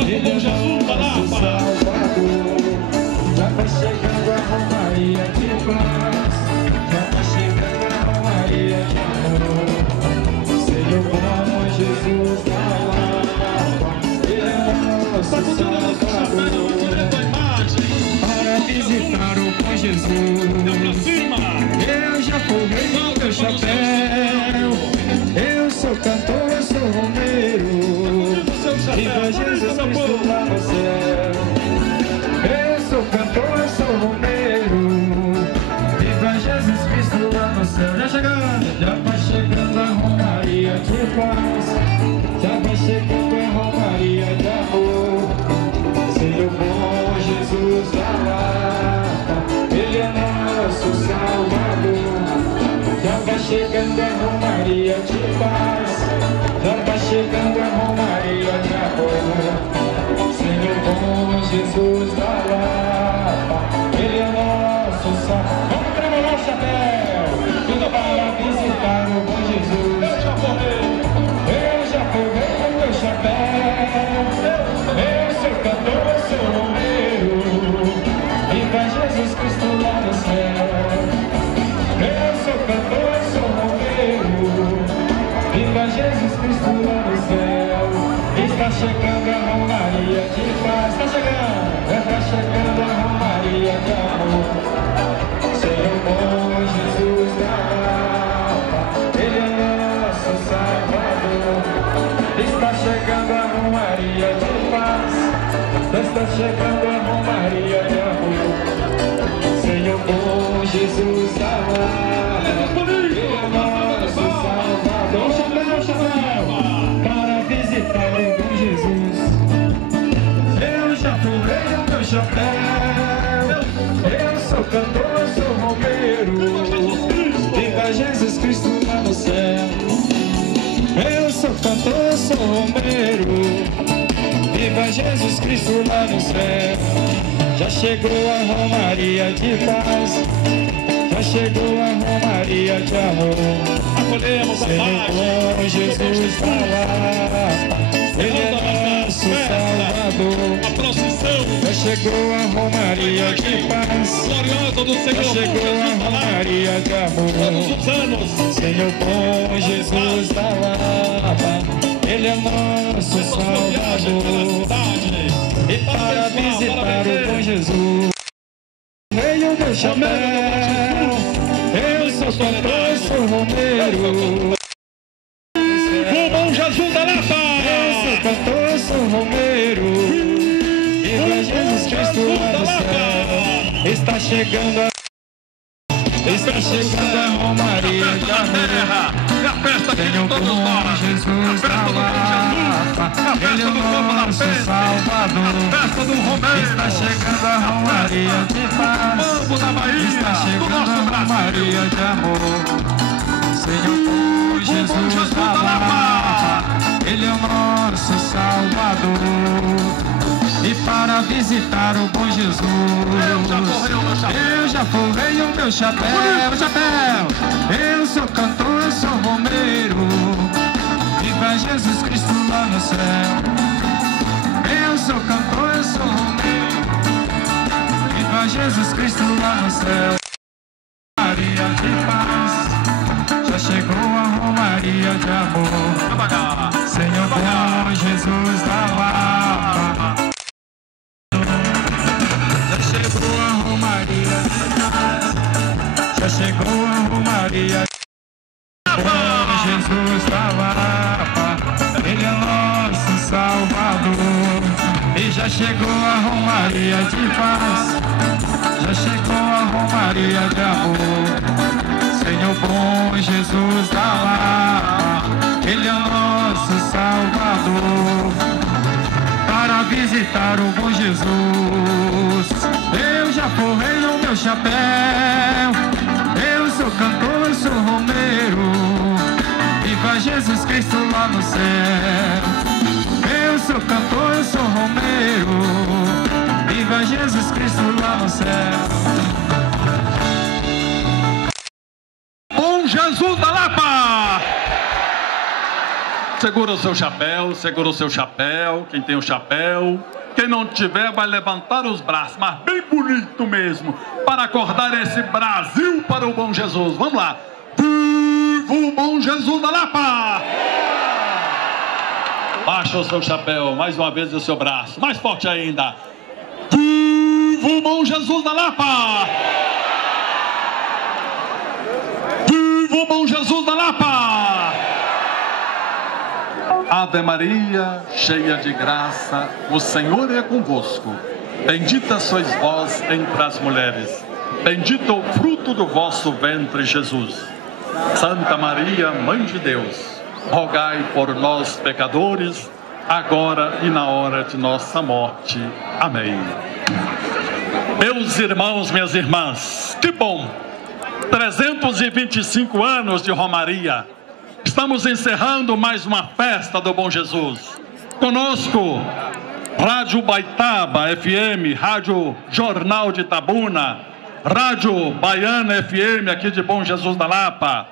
Ele é nosso Salvador. Já vai chegando a romaria de paz, já vai chegando a romaria de amor. Senhor bom Jesus da Lapa, Ele é nosso Salvador. Para visitar o bom Jesus, eu já forrei o meu chapéu. Eu sou cantor, eu sou romeiro. Viva Jesus Cristo lá no céu. Eu sou cantor, eu sou romeiro. Viva Jesus Cristo lá no céu. Já vai chegando a romaria de paz, já vai chegando a romaria de amor. Senhor bom Jesus da Lapa, Ele é nosso Salvador. Já vai chegando a romaria de paz, já vai chegando a romaria de amor. Senhor bom Jesus da Lapa, Ele é nosso Salvador. Vamos tremolar o chapéu, tudo para visitar o bom Jesus. Eu já forrei o meu chapéu. Eu sou cantor, eu sou romeiro. Viva Jesus Cristo lá no céu. Eu sou cantor, eu sou romeiro. Viva Jesus Cristo lá no céu. Está chegando a romaria de paz. Está chegando a romaria de amor. Senhor bom Jesus da Lapa, Ele é nosso Salvador. Está chegando a romaria de paz, está chegando a romaria de amor. Senhor bom Jesus da Lapa, Ele é nosso Salvador. Chapéu, para visitar o bom Jesus. Eu já furei o meu chapéu. Eu sou cantor, eu sou romeiro. Viva Jesus Cristo lá no céu. Eu sou cantor, eu sou romeiro. Viva Jesus Cristo lá no céu. Já chegou a romaria de paz, já chegou a romaria de amor. Acolhemos a paz, Jesus está lá, Ele é nosso Salvador. A procissão já chegou a romaria de paz, gloriosa do Senhor. Já chegou a romaria de amor. Todos os anos, Senhor bom Jesus está lá, Ele é nosso Salvador. E para visitar o bom Jesus, veio o meu chapéu. Eu sou cantor, eu sou romeiro. O bom Jesus da Lapa. Eu sou cantor, eu sou romeiro. Viva Jesus Cristo lá no céu. Está chegando a romaria de amor. É a festa de todos nós. Jesus da Lapa, Ele é o nosso Salvador. Festa do Romeiro. Está chegando a romaria de paz, Povo da Bahia, está chegando do nosso a romaria de amor. Senhor Jesus da Lapa, Ele é o nosso Salvador. E para visitar o bom Jesus, eu já forrei o meu chapéu. Eu sou cantor, eu sou romeiro. Viva Jesus Cristo lá no céu. Eu sou cantor, eu sou romeiro. Viva Jesus Cristo lá no céu. Romaria de paz, já chegou a romaria de amor. Senhor bom Jesus da Lapa, já chegou a romaria de paz, já chegou a romaria de bom Jesus da Lapa, Ele é nosso Salvador. E já chegou a romaria de paz, já chegou a romaria de amor. Senhor bom Jesus da Lapa, Ele é o nosso Salvador. Para visitar o bom Jesus, eu já forrei o meu chapéu. Eu sou cantor, eu sou romeiro. Viva Jesus Cristo lá no céu. Eu sou cantor, eu sou romeiro. Viva Jesus Cristo lá no céu. Bom Jesus da Lapa. Segura o seu chapéu, segura o seu chapéu, quem tem o chapéu. Quem não tiver vai levantar os braços, mas bem bonito mesmo, para acordar esse Brasil para o bom Jesus. Vamos lá. Viva o bom Jesus da Lapa! Baixa o seu chapéu, mais uma vez o seu braço, mais forte ainda. Viva o bom Jesus da Lapa! Viva o bom Jesus da Lapa! Ave Maria, cheia de graça, o Senhor é convosco. Bendita sois vós entre as mulheres. Bendito o fruto do vosso ventre, Jesus. Santa Maria, Mãe de Deus, rogai por nós, pecadores, agora e na hora de nossa morte. Amém. Meus irmãos, minhas irmãs, que bom! 325 anos de Romaria. Estamos encerrando mais uma festa do Bom Jesus. Conosco, Rádio Baitaba FM, Rádio Jornal de Itabuna, Rádio Baiana FM aqui de Bom Jesus da Lapa,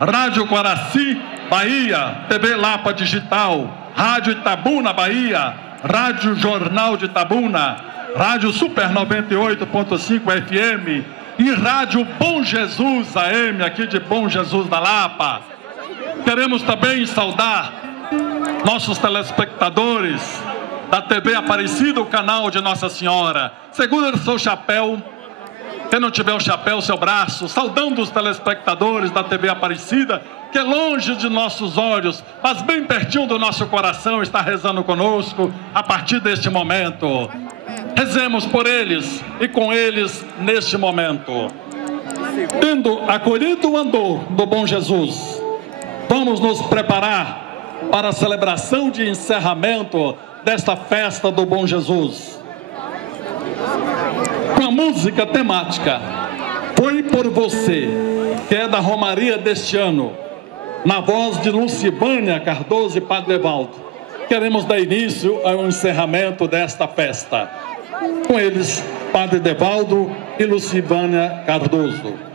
Rádio Guaraci, Bahia, TV Lapa Digital, Rádio Itabuna, Bahia, Rádio Jornal de Itabuna, Rádio Super 98.5 FM e Rádio Bom Jesus AM aqui de Bom Jesus da Lapa. Queremos também saudar nossos telespectadores da TV Aparecida, o canal de Nossa Senhora. Segura o seu chapéu, quem não tiver o chapéu, o seu braço, saudando os telespectadores da TV Aparecida, que é longe de nossos olhos, mas bem pertinho do nosso coração, está rezando conosco a partir deste momento. Rezemos por eles e com eles neste momento. Tendo acolhido o andor do Bom Jesus, vamos nos preparar para a celebração de encerramento desta festa do Bom Jesus. Com a música temática Foi por Você, que é da Romaria deste ano, na voz de Lucivânia Cardoso e Padre Evaldo, queremos dar início ao encerramento desta festa. Com eles, Padre Evaldo e Lucivânia Cardoso.